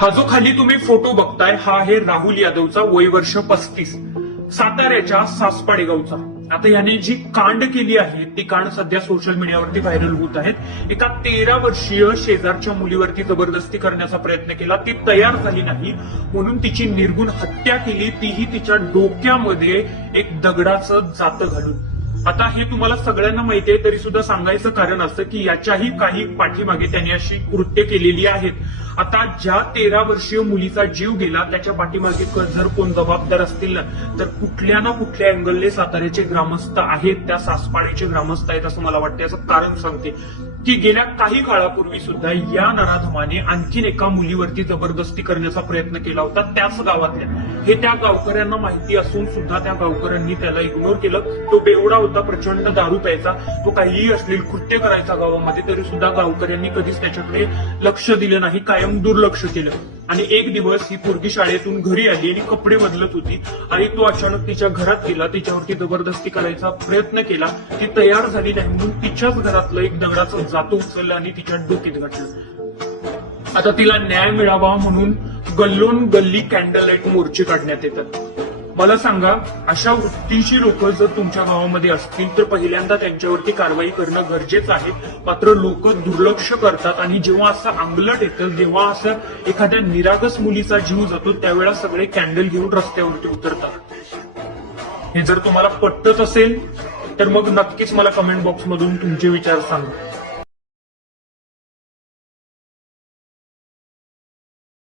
हा जो खाली तुम्ही फोटो बघताय हा आहे राहुल यादवचा वय वर्ष पस्तीस. साताऱ्याच्या सासपाडे गावचा आता याने जी कांड केली आहे ती कांड सध्या सोशल मीडियावरती व्हायरल होत आहेत. एका तेरा वर्षीय शेजारच्या मुलीवरती जबरदस्ती करण्याचा प्रयत्न केला. ती तयार झाली नाही म्हणून तिची निर्गुण हत्या केली. तीही तिच्या डोक्यामध्ये एक दगडाचं जातं घालून. आता हे तुम्हाला सगळ्यांना माहिती आहे तरी सुद्धा सांगायचं कारण असं की याच्याही काही पाठीमागे त्यांनी अशी कृत्य केलेली आहेत. आता ज्या तेरा वर्षीय मुलीचा जीव गेला त्याच्या पाठीमागे जर कोण जबाबदार असतील ना तर कुठल्या ना कुठल्या अँगलने साताऱ्याचे ग्रामस्थ आहेत त्या सासपाडीचे ग्रामस्थ आहेत असं मला वाटतं याचं कारण सांगते. की गेल्या काही काळापूर्वी सुद्धा या नराधमाने आणखीन एका मुलीवरती जबरदस्ती करण्याचा प्रयत्न केला होता त्याच गावातल्या. हे त्या गावकऱ्यांना माहिती असून सुद्धा त्या गावकऱ्यांनी त्याला इग्नोर केलं. तो बेवडा होता प्रचंड दारू प्यायचा. तो काहीही असलेल कृत्य करायचा गावामध्ये तरी सुद्धा गावकऱ्यांनी कधीच त्याच्याकडे लक्ष दिलं नाही कायम दुर्लक्ष केलं. आणि एक दिवस ही पोरगी शाळेतून घरी आली आणि कपडे बदलत होती. आणि तो अचानक तिच्या घरात गेला तिच्यावरती जबरदस्ती करायचा प्रयत्न केला. ती तयार झाली नाही म्हणून तिच्याच घरातलं एक दगडाचं जातो उचललं आणि तिच्या डोकीत घातलं. आता तिला न्याय मिळावा म्हणून गल्लोन गल्ली कॅन्डल लाइट मोर्चे काढण्यात येतात. मला सांगा अशा वृत्तीची लोक जर तुमच्या गावामध्ये असतील तर पहिल्यांदा त्यांच्यावरती कारवाई करणं गरजेचं आहे. मात्र लोक दुर्लक्ष करतात आणि जेव्हा असं अंगलट येतं जेव्हा असं एखाद्या निरागस मुलीचा जीव जातो त्यावेळेला सगळे कॅन्डल घेऊन रस्त्यावरती उतरतात. हे जर तुम्हाला पटत असेल तर मग नक्कीच मला कमेंट बॉक्स मधून तुमचे विचार सांगा.